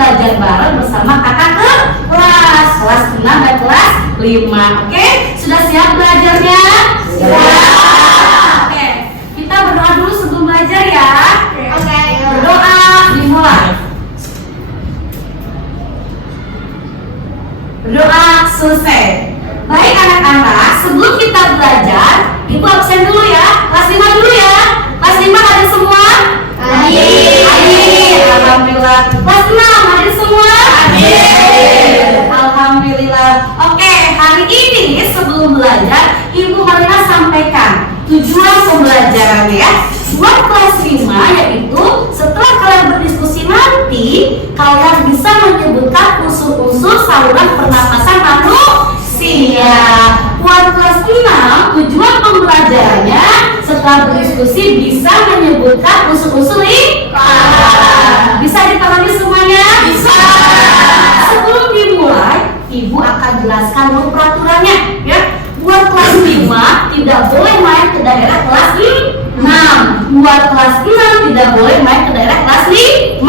belajar bareng bersama kakak kelas 6 dan kelas 5. Oke, sudah siap belajarnya? Oke, kita berdoa dulu sebelum belajar ya. Oke, berdoa dimulai. Berdoa selesai. Baik anak-anak, sebelum kita belajar, Ibu absen dulu ya. Kelas 5 dulu ya. Kelas 5 hadir semua? Hadir. Alhamdulillah. Kelas 6 hadir semua? Hadir. Alhamdulillah. Oke, hari ini sebelum belajar, Ibu Marina sampaikan tujuan pembelajarannya ya. Buat kelas 5 yaitu setelah kalian berdiskusi nanti, kalian bisa menyebutkan unsur-unsur saluran pernapasan manusia. Buat kelas 6, tujuan pembelajarannya setelah berdiskusi bisa menyebutkan unsur-unsur lingkaran. Bisa dipahami semuanya? Bisa. Sebelum dimulai, Ibu akan jelaskan dulu peraturannya ya. Buat kelas 5 tidak boleh main ke daerah kelas 6. Buat kelas 6 tidak boleh main ke daerah kelas 5.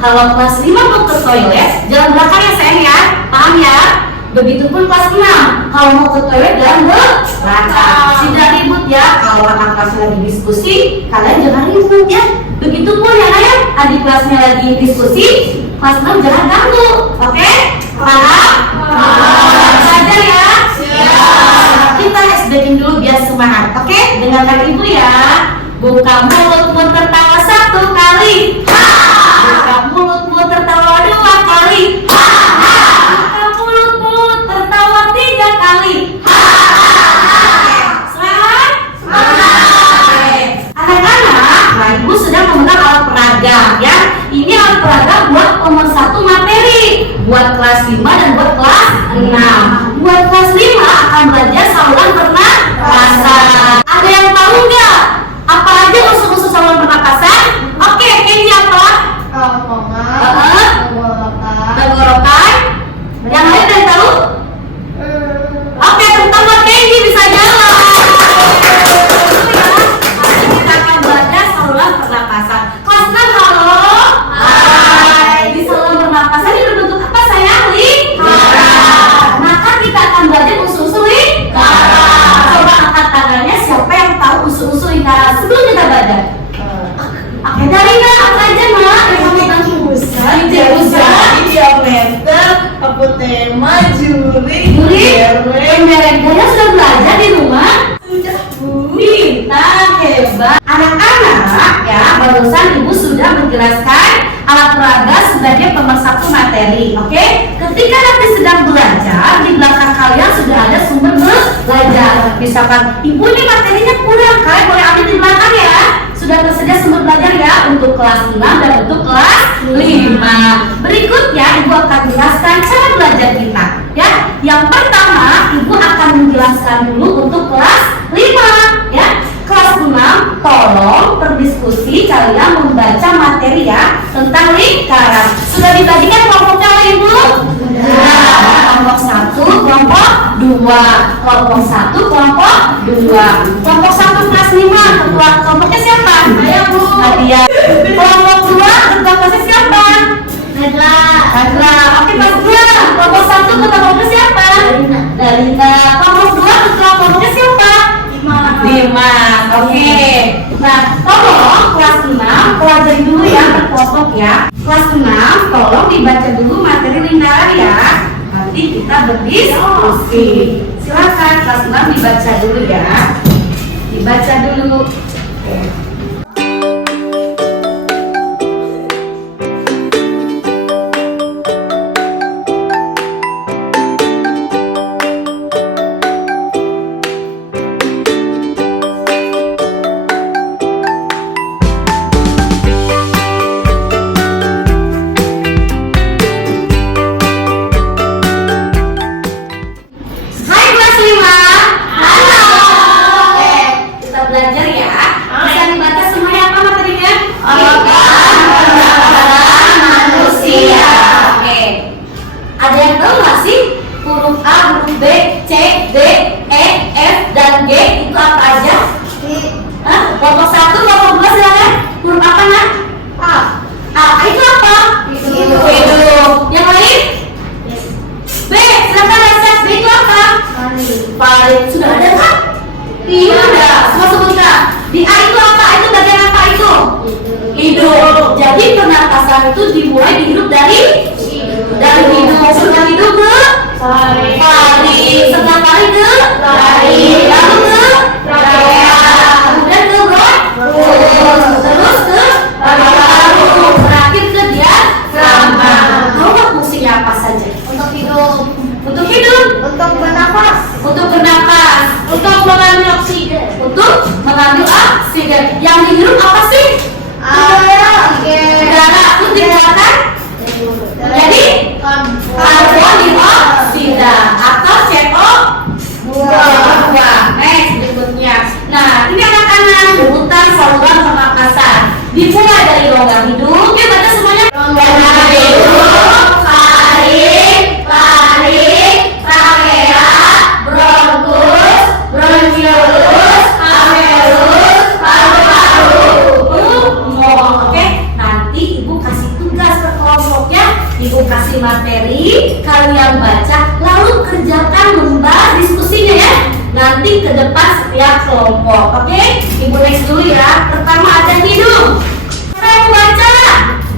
Kalau kelas 5 mau ke toilet, jalan belakang ya sayang ya. Paham ya? Begitupun kelas 6, kalau mau ke toilet jalan belakang. Tidak ribut ya. Kalau anak kelas lagi diskusi, kalian jangan ribut ya. Begitupun ya ayah, adik kelasnya lagi diskusi, kelas 6 jangan ganggu. Oke? Paham? Belajar ya. Kita SBK dulu biar semangat. Oke? Dengarkan ibu ya. Buka mulutmu tertawa 1 kali. Buka mulutmu tertawa 2 kali. Buka mulutmu tertawa 3 kali. Semangat? Semangat. Anak-anak, nah ibu sudah memegang alat peraga ya. Ini alat peraga buat nomor 1 materi, buat kelas 5 dan buat kelas 6. Buat kelas 5 akan belajar saluran pernapasan. Ada yang tahu nggak apa aja unsur-unsur saluran pernapasan? Oke, ini apa? Tenggorokan. Yang lain ada yang tahu? Oke, terutama Kenji bisa jawab. Nanti kita akan belajar saluran pernapasan. Kelas 6 halo. Hai. Di saluran pernapasan ini berbentuk apa sayang? Lingkaran. Maka kita akan belajar unsur-unsur lingkaran. Coba angkat tangannya siapa yang tahu unsur-unsur lingkaran sebelum kita belajar. Oke, dari nggak apa aja mak? Diameter, apotema, juri, Mereka sudah belajar di rumah? sudah bu. Pintar, hebat. Anak-anak ya, barusan ibu sudah menjelaskan alat peraga sebagai pemersatu materi. Oke, ketika nanti sedang belajar, di belakang kalian sudah ada sumber belajar. Misalkan ibu ini materinya kurang, kalian boleh ambil di belakang ya. Sudah tersedia sumber belajar ya untuk kelas 6 dan untuk kelas 5. Berikutnya ibu akan jelaskan cara belajar kita ya. Yang pertama ibu akan menjelaskan dulu untuk kelas 5 ya. Kelas 6 tolong berdiskusi kalian membaca materi ya tentang lingkaran. Sudah dibagikan kelompoknya oleh ibu? Kelompok 1, kelompok 2, kelompok 1, kelompok 2. Kelompok 1 kelas 5, ketua kelompoknya siapa? Saya bu. Nadia. Kelompok 2 ketua kelasnya siapa? Nadra. Oke, kelas 2 kelompok 1 ketua kelompoknya siapa? Dalina. Kelompok 2 ketua kelompoknya siapa? Lima. Oke. Nah, tolong kelas 6 pelajari dulu ya berkelompok ya. Kelas 6 tolong dibaca dulu materi lingkaran ya. Nanti kita berdiskusi. Silakan kelas 6 dibaca dulu ya. Dibaca dulu. Oke. Hai kelas 5. Halo. Oke, kita belajar ya. Bisa balik. Sudah ada kan? Tidak. Semua sebutkan. Di A itu apa? Itu bagian apa itu? Hidup. Jadi pernapasan itu dimulai dihidup dari hidup. Setelah hidup ke tarik. Setelah tarik ke tarik. Lalu ke trakea. Kemudian ke bronkus. Terus ke paru-paru. Terakhir ke diafragma. Tahu nggak fungsinya apa saja? Untuk hidup. Untuk hidup. Untuk bernapas. Untuk bernapas. Untuk mengambil oksigen. Untuk mengambil oksigen. Yang dihirup apa sih? Udara. Itu dikeluarkan menjadi karbon dioksida atau CO2. Next berikutnya. Nah, ini anak-anak urutan saluran pernapasan. Dimulai dari rongga hidung. Yuk baca semuanya. Rongga hidung, tarik, trakea, bronkus, bronchiolus, alveolus, paru-paru. Oke, nanti ibu kasih tugas ke kelompoknya. Ibu kasih materi, kalian baca, lalu kerjakan lembar diskusinya ya. Nanti ke depan setiap kelompok. Oke, ibu next dulu ya. Pertama ada hidung. Saya mau baca.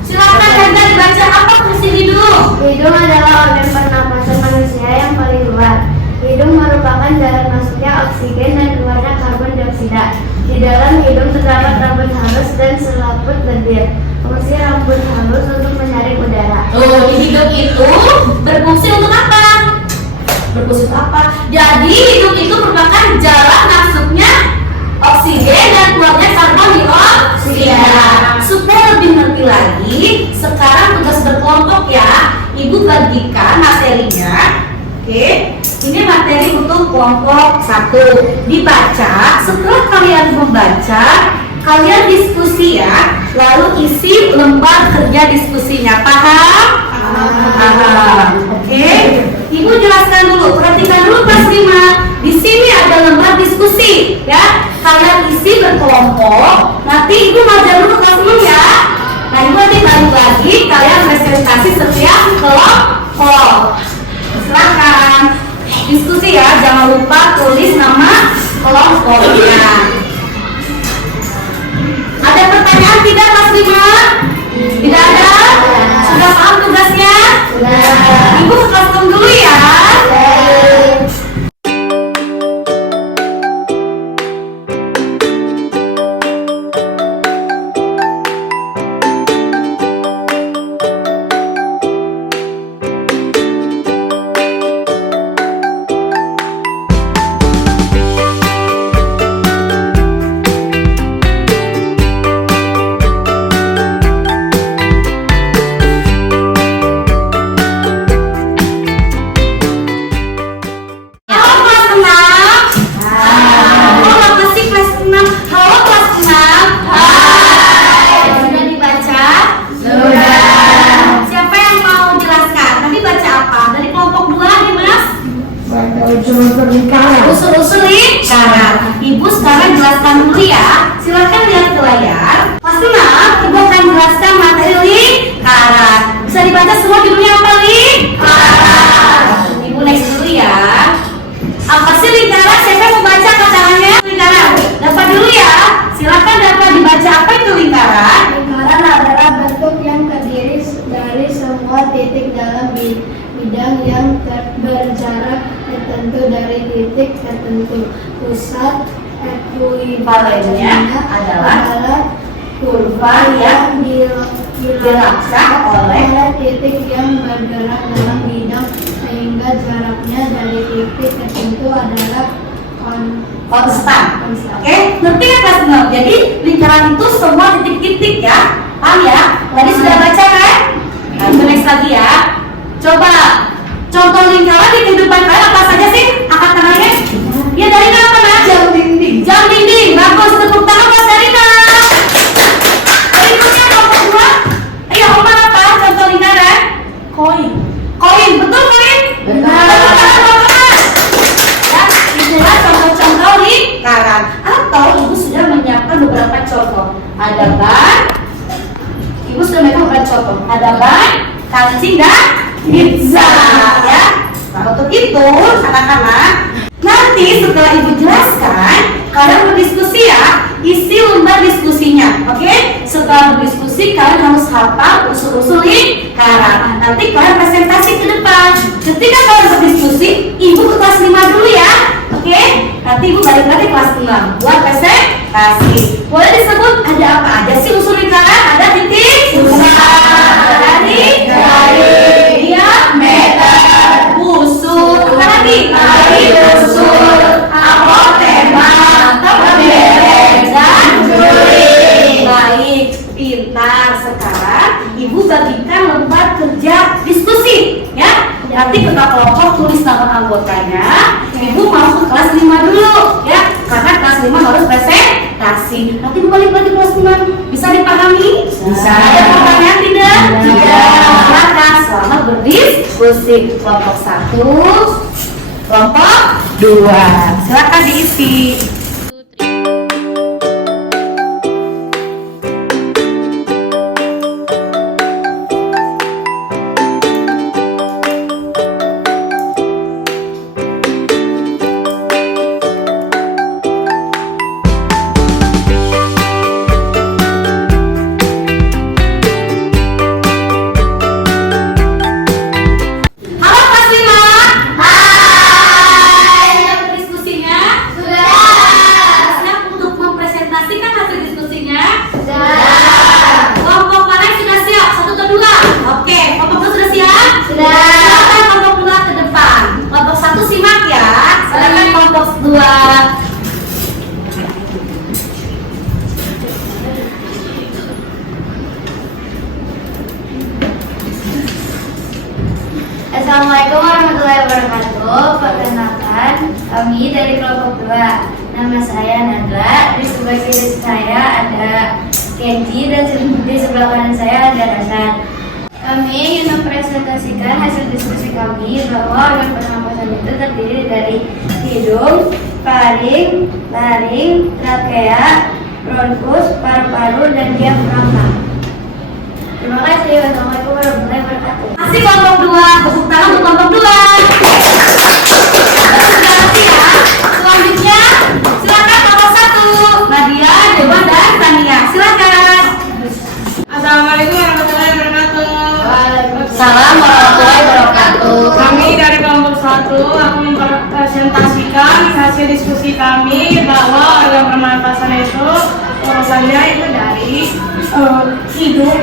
Silakan Anda dibaca apa fungsi hidung. Hidung adalah organ pernapasan manusia yang paling luar. Hidung merupakan jalan masuknya oksigen dan keluarnya karbon dioksida. Di dalam hidung terdapat rambut halus dan selaput lendir. Fungsi rambut halus untuk menyaring udara. Di hidung itu berfungsi untuk apa? Berfungsi untuk apa? Jadi hidung itu merupakan jalan masuknya oksigen dan keluarnya karbon dioksida. Supaya lebih ngerti lagi, sekarang tugas berkelompok ya. Ibu bagikan materinya. Oke, ini materi untuk kelompok 1. Dibaca. Setelah kalian membaca, kalian diskusi ya. Lalu isi lembar kerja diskusinya. Paham? Paham. Oke. Ibu jelaskan dulu. Perhatikan dulu kelas 5. Di sini ada lembar diskusi ya. Kalian isi berkelompok. Nanti ibu ngajar dulu kelas 6 ya. Nah, ibu nanti bagi-bagi. Kalian presentasi setiap kelompok. Silakan diskusi ya. Jangan lupa tulis nama kelompoknya. Ada pertanyaan tidak kelas 5? Tidak ada? Sudah paham tugasnya? Ibu ke kelas 6 dulu ya. Usul-usul lingkaran. Ibu sekarang jelaskan dulu ya. Silakan lihat ke layar. Kelas 6, ibu akan jelaskan materi lingkaran. Bisa dibaca semua judulnya apa lingkaran. Ibu next dulu ya. Apa sih lingkaran? Siapa yang mau baca katakannya? Lingkaran. Dapat dulu ya. Silakan dapat dibaca apa itu lingkaran. Lingkaran adalah bentuk yang terdiri dari semua titik dalam bidang yang berjarak tertentu dari titik tertentu. Pusat ekuivalennya adalah kurva yang dilaksak oleh titik yang bergerak dalam bidang sehingga jaraknya dari titik tertentu adalah konstan. Oke, ngerti ya kelas 6? Jadi lingkaran itu semua titik-titik ya. Paham ya? Tadi sudah baca kan? Nah, itu next lagi ya. Coba contoh lingkaran di kehidupan kalian apa saja sih? Angkat tangannya. Ya dari apa nak? Jam dinding. Jam dinding. Bagus. Tepuk tangan buat Darina. Berikutnya kelompok 2. Ayo Oma apa? Contoh lingkaran. Koin. Koin. Betul koin? Benar. Tepuk tangan buat teman. Ya, itulah contoh-contoh lingkaran. Atau ibu sudah menyiapkan beberapa contoh. Ada ban. Ibu sudah menyiapkan beberapa contoh. Ada ban, kancing dan pizza ya. Nah untuk itu anak-anak Nanti setelah ibu jelaskan, kalian berdiskusi ya, isi lembar diskusinya, oke? Setelah berdiskusi, kalian harus hafal usul-usul lingkaran. Nanti kalian presentasi ke depan. Ketika kalian berdiskusi, ibu ke kelas 5 dulu ya, oke? Nanti ibu balik lagi kelas 5 buat presentasi. Boleh disebut ada apa aja sih usul lingkaran? Ada titik pusat, dari diameter, usul, apa lagi? Usul, apotema, pemberes, dan juri. Baik, pintar. Sekarang ibu bagikan lembar kerja diskusi ya. Nanti ketua kelompok tulis nama anggotanya. Ibu masuk kelas 5 dulu ya, karena kelas 5 harus presentasi. Nanti ibu balik lagi kelas 6. Bisa dipahami? Bisa. Ada pertanyaan tidak? Tidak. Silakan, selamat berdiskusi. Kelompok 1, kelompok 2. Silakan diisi. Halo kelas 5. Hai. Siap berdiskusinya? Sudah. Siap untuk mempresentasikan hasil diskusinya? Sudah. Kelompok mana yang sudah siap? 1 atau 2? Oke, kelompok 2 sudah siap? Sudah. Silakan kelompok 2 ke depan. Kelompok 1 simak ya. Silakan kelompok 2. Assalamualaikum warahmatullahi wabarakatuh. Perkenalkan, kami dari kelompok 2. Nama saya Nadla. Di sebelah kiri saya ada Kenji dan di sebelah kanan saya ada Rasan. Kami ingin mempresentasikan hasil diskusi kami bahwa organ pernapasan itu terdiri dari hidung, faring, laring, trakea, bronkus, paru-paru, dan diafragma. Terima kasih. Wassalamualaikum warahmatullahi wabarakatuh. Masih kelompok 2. Tepuk tangan untuk kelompok 2. Sudah ngerti ya? Selanjutnya, silakan kelompok 1. Nadia, Dewa, dan Tania. Silakan. Assalamualaikum warahmatullahi wabarakatuh. Salam warahmatullahi wabarakatuh. Kami dari kelompok 1 akan mempresentasikan hasil diskusi kami bahwa organ pernapasan itu urusannya itu dari hidung,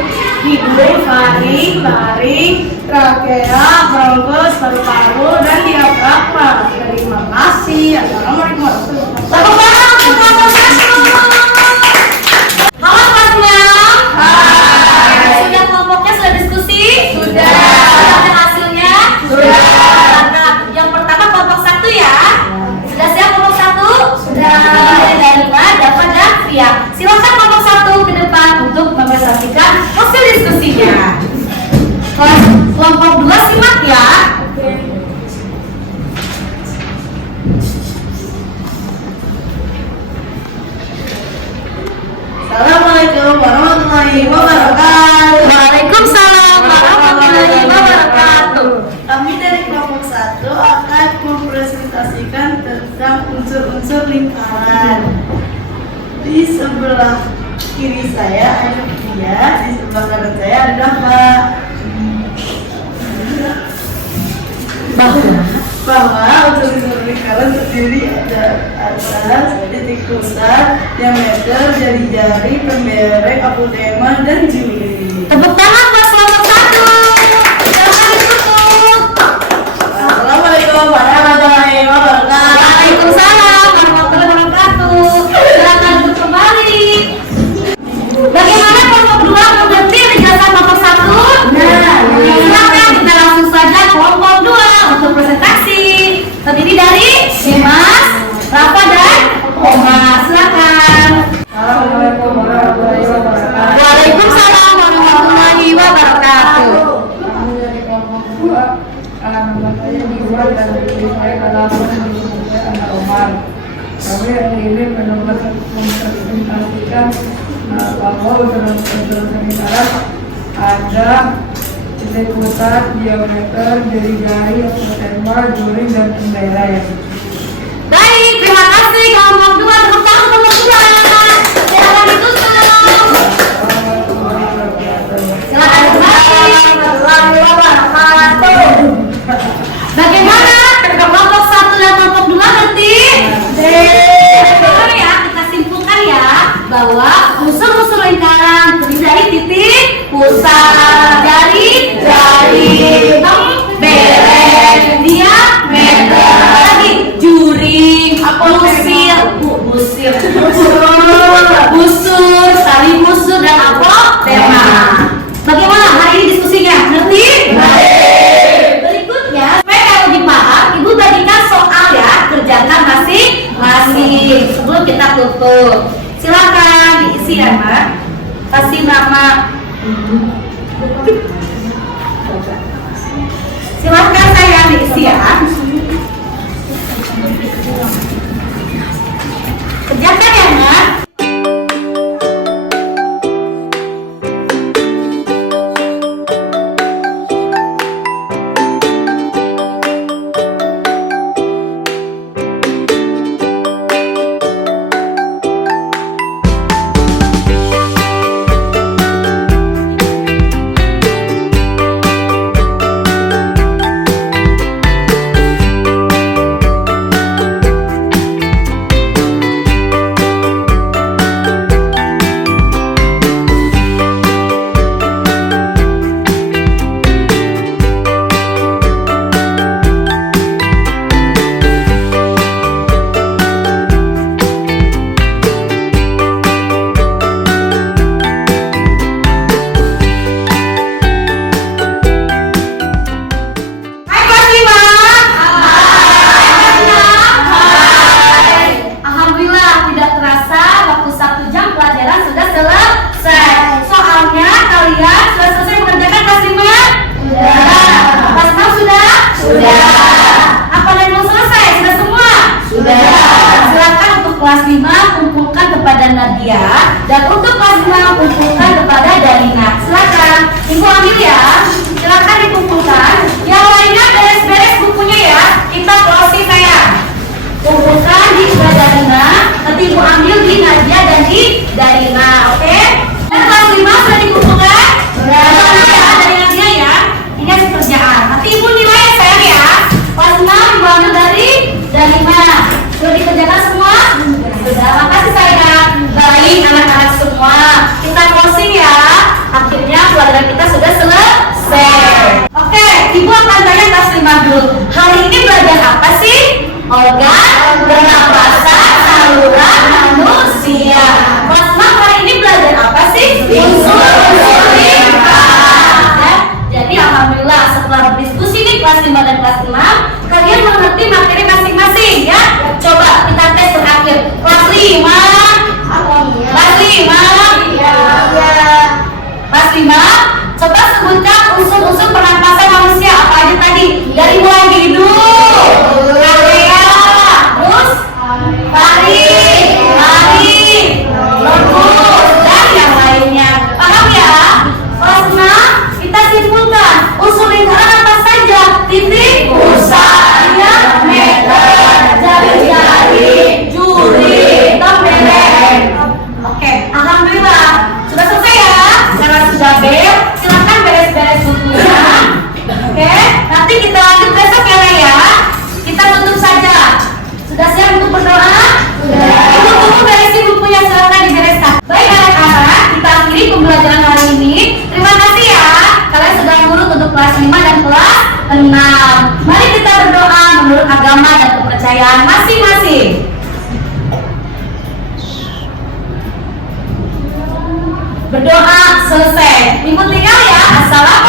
faring, laring, trakea, bronkus, paru-paru, dan diafragma. Terima kasih. Assalamualaikum warahmatullahi wabarakatuh. Tepuk tangan untuk kelompok 1. Halo kelas 6. Hai. Sudah kelompoknya sudah diskusi? Sudah. Sudah hasilnya? Sudah. Nah, yang pertama kelompok 1 ya. Sudah siap kelompok 1? Sudah. Dari Dafa dan Fia. Silakan kelompok 1 ke depan untuk mempresentasikan hasil diskusinya. Kelompok 2 simak ya. Assalamualaikum warahmatullahi wabarakatuh. Waalaikumsalam warahmatullahi wabarakatuh. Kami dari kelompok 1 akan mempresentasikan tentang unsur-unsur lingkaran. Di sebelah kiri saya ada Fia, di sebelah kanan saya ada bahwa unsur-unsur lingkaran terdiri ada atas, titik pusat, diameter, jari-jari, pemberek, apotema, dan juri. Tepuk tangan buat kelompok 1. Silakan ditutup. Assalamualaikum warahmatullahi wabarakatuh. Waalaikumsalam warahmatullahi wabarakatuh. Silakan duduk kembali. Bagaimana kelompok 2 mengerti penjelasan kelompok 1? Silakan kita langsung saja kelompok 2 untuk presentasi. Terdiri dari Dimas, Rafa, dan Oma. Silakan. Assalamualaikum warahmatullahi wabarakatuh. Waalaikumsalam warahmatullahi wabarakatuh. Kami dari kelompok 2, nama saya Dimas dan diri saya adalah anak Omar. Kami hari ini mempresentasikan bahwa unsur-unsur lingkaran ada titik pusat, diameter, jari-jari, apotema, juri, dan pemberek. busur, tali busur dan apotema. Bagaimana hari ini diskusinya? Ngerti? Berikutnya, supaya lebih paham, Ibu bagikan soal ya, kerjakan masing-masing sebelum kita tutup. Silakan diisi ya, Mbak. Kasih nama. Silakan saya diisi ya. Kerjakan ya, Mbak. Kelas 5 kumpulkan kepada Nadia dan untuk kelas 5 kumpulkan kepada Dalina. Silakan Ibu ambil ya. Silakan dikumpulkan. Yang lainnya beres-beres bukunya ya. Kita closing sayang. Kumpulkan di kepada Dalina. Nanti Ibu ambil di Nadia dan di Dalina. Oke? Dan kelas 5 sudah dikumpulkan? Sudah ya dari Nadia ya. Ini hasil kerjaan. Nanti Ibu nilai ya sayang ya. Kelas 6 Ibu ambil dari Dalina. Sudah dikerjakan semua? Sudah, makasih sayang. Baik anak-anak semua, kita closing ya. Akhirnya pelajaran kita sudah selesai. Oke, Ibu akan tanya kelas 5 dulu. Hari ini belajar apa sih? Organ pernapasan saluran manusia. Kelas 6 hari ini belajar apa sih? Unsur-unsur lingkaran. Jadi alhamdulillah setelah berdiskusi nih kelas 5 dan kelas 6, kalian mengerti materi masing-masing ya. Coba kita tes terakhir. Kelas 5. Kelas 5. Kelas 5. Coba sebutkan unsur-unsur pernapasan manusia apa aja tadi? Dari mulai hidung, area, terus tarik, lembut, dan yang lainnya. Paham ya? Kelas 6 kita simpulkan unsur lingkaran apa saja? Titik, pusatnya, meter, jari-jari, juri, tempeleng. Oke, alhamdulillah sudah selesai ya. Karena sudah silakan beres-beres bukunya. Oke, nanti kita lanjut besok ya Nay ya. Kita tutup saja. Sudah siap untuk berdoa? Sudah. Ibu tunggu beresin bukunya, silakan dibereskan. Baik anak-anak, kita akhiri pembelajaran hari ini. Terima kasih ya. Kalian sudah nurut untuk kelas 5 dan kelas 6. Mari kita berdoa menurut agama dan kepercayaan masing-masing. Berdoa selesai. Ibu tinggal ya. Assalamualaikum.